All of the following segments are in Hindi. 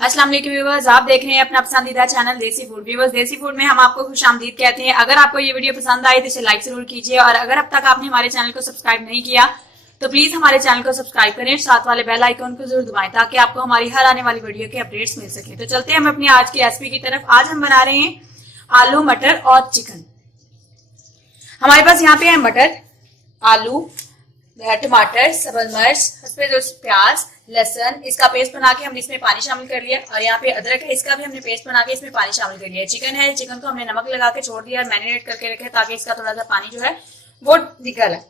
अस्सलाम वालेकुम व्यूअर्स, आप देख रहे हैं अपना पसंदीदा चैनल देसी फूड। व्यूअर्स, देसी फूड में हम आपको खुशामदीद कहते हैं। अगर आपको ये वीडियो पसंद आए तो इसे लाइक जरूर कीजिए और अगर अब तक आपने हमारे चैनल को सब्सक्राइब नहीं किया तो प्लीज हमारे चैनल को सब्सक्राइब करें, साथ वाले बेल आइकन को जरूर दबाएं ताकि आपको हमारी हर आने वाली वीडियो के अपडेट्स मिल सके। तो चलते हैं हम अपनी आज की रेसिपी की तरफ। आज हम बना रहे हैं आलू मटर और चिकन। हमारे पास यहाँ पे है मटर, आलू, टमाटर, सब्ज मिर्च, प्याज, लहसुन, इसका पेस्ट बना के हमने इसमें पानी शामिल कर लिया और यहाँ पे अदरक है, इसका भी हमने पेस्ट बना के इसमें पानी शामिल कर लिया। चिकन है, चिकन को हमने नमक लगा के छोड़ दिया और मैरिनेट करके रखे ताकि इसका थोड़ा सा पानी जो है वो निकल है।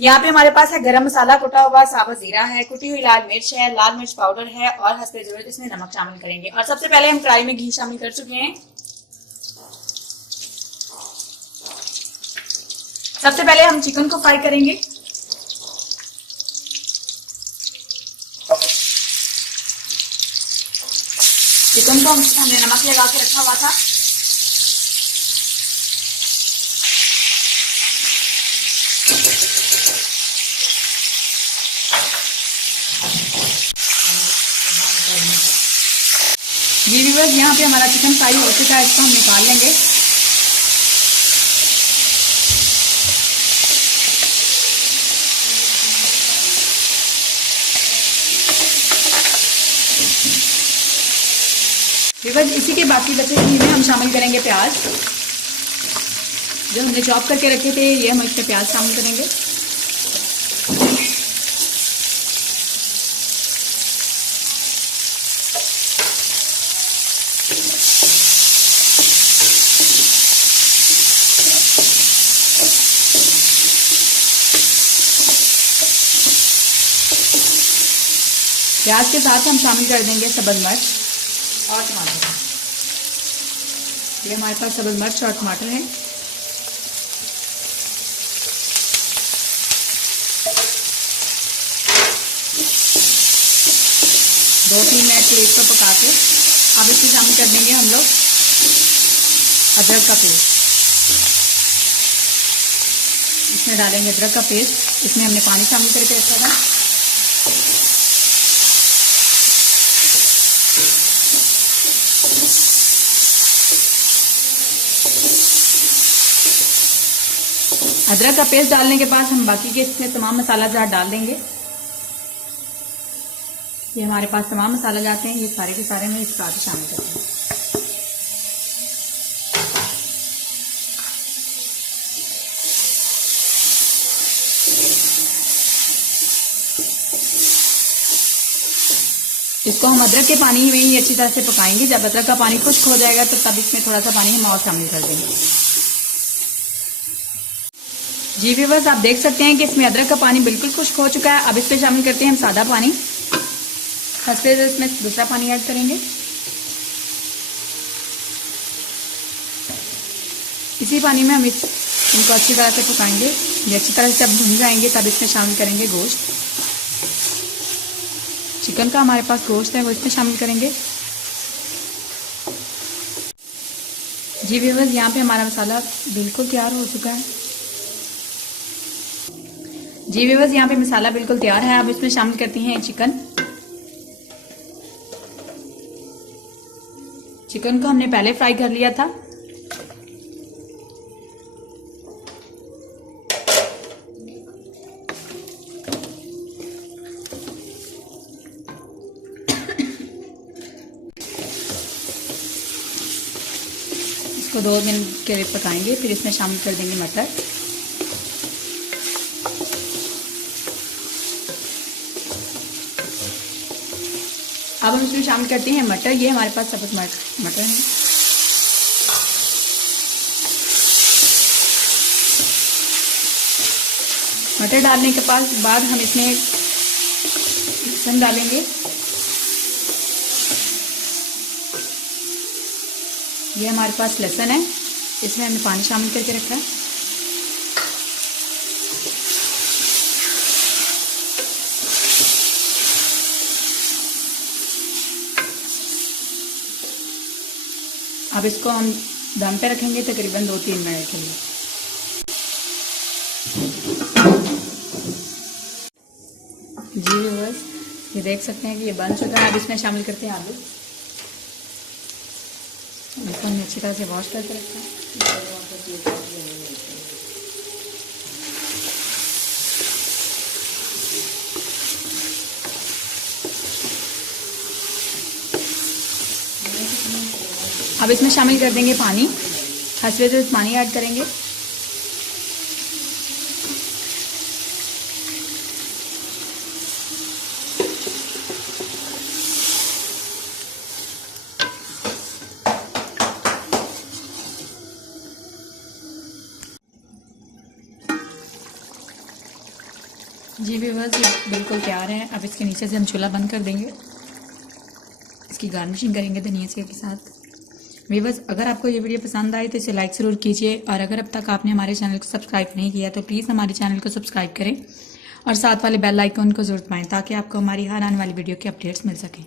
यहाँ पे हमारे पास है गरम मसाला, कुटा हुआ साबुत जीरा है, कुटी हुई लाल मिर्च है, लाल मिर्च पाउडर है और हस्बे जरूरत इसमें नमक शामिल करेंगे। और सबसे पहले हम कढ़ाई में घी शामिल कर चुके हैं। सबसे पहले हम चिकन को फ्राई करेंगे। चिकन को हमने नमक लगा के रखा हुआ था। जी व्यूअर्स, यहाँ पे हमारा चिकन फ्राई हो चुका है, इसको हम निकाल लेंगे। व्यूअर्स, इसी के बाकी बचे घी में हम शामिल करेंगे प्याज। जो हमने चॉप करके रखे थे ये हम इसमें प्याज शामिल करेंगे। प्याज के साथ हम शामिल कर देंगे सब्ज मिर्च और टमाटर। ये हमारे पास सब्ज मिर्च और टमाटर है। दो तीन मिनट के लिए इसको पका के अब इसमें शामिल कर देंगे हम लोग अदरक का पेस्ट। इसमें डालेंगे अदरक का पेस्ट। इसमें हमने पानी शामिल करके रखा था। अदरक का पेस्ट डालने के बाद हम बाकी के इसमें तमाम मसाला जार डाल देंगे। ये हमारे पास तमाम मसाला जाते हैं, ये सारे के सारे में इस साथ शामिल करते हैं। इसको हम अदरक के पानी में ही अच्छी तरह से पकाएंगे। जब अदरक का पानी खुश्क हो जाएगा तो तब इसमें थोड़ा सा पानी हम और शामिल कर देंगे। जी व्यूअर्स, आप देख सकते हैं कि इसमें अदरक का पानी बिल्कुल खुश्क हो चुका है। अब इसमें शामिल करते हैं हम सादा पानी। फिर इसमें दूसरा पानी ऐड करेंगे। इसी पानी में हम इनको अच्छी तरह से पकाएंगे। ये अच्छी तरह से जब भुन जाएंगे तब इसमें शामिल करेंगे गोश्त। चिकन का हमारे पास गोश्त है वो इसमें शामिल करेंगे। जी व्यूअर्स, यहाँ पे हमारा मसाला बिल्कुल तैयार हो चुका है। जी व्यूअर्स, यहाँ पे मसाला बिल्कुल तैयार है। अब इसमें शामिल करती हैं चिकन। चिकन को हमने पहले फ्राई कर लिया था। इसको 2 मिनट के लिए पकाएंगे। फिर इसमें शामिल कर देंगे मटर। अब हम इसमें शामिल करते हैं मटर। ये हमारे पास सब्ज मटर है। मटर डालने के बाद हम इसमें लहसुन डालेंगे। ये हमारे पास लहसुन है, इसमें हमने पानी शामिल करके रखा है। अब इसको हम दम पे रखेंगे तकरीबन 2-3 मिनट के लिए। जी व्यूअर्स, ये देख सकते हैं कि ये बन चुका है। अब इसमें शामिल करते हैं आलू। इसको हमने अच्छी तरह से वॉश करके रखा है। अब इसमें शामिल कर देंगे पानी, हंसवे जो पानी ऐड करेंगे। जी व्यूअर्स, ये बिल्कुल तैयार है। अब इसके नीचे से हम चूल्हा बंद कर देंगे। इसकी गार्निशिंग करेंगे धनिया के साथ। व्यूअर्स, अगर आपको ये वीडियो पसंद आए तो इसे लाइक ज़रूर कीजिए, और अगर अब तक आपने हमारे चैनल को सब्सक्राइब नहीं किया तो प्लीज़ हमारे चैनल को सब्सक्राइब करें और साथ वाले बेल आइकन को जरूर दबाएं ताकि आपको हमारी हर आने वाली वीडियो की अपडेट्स मिल सकें।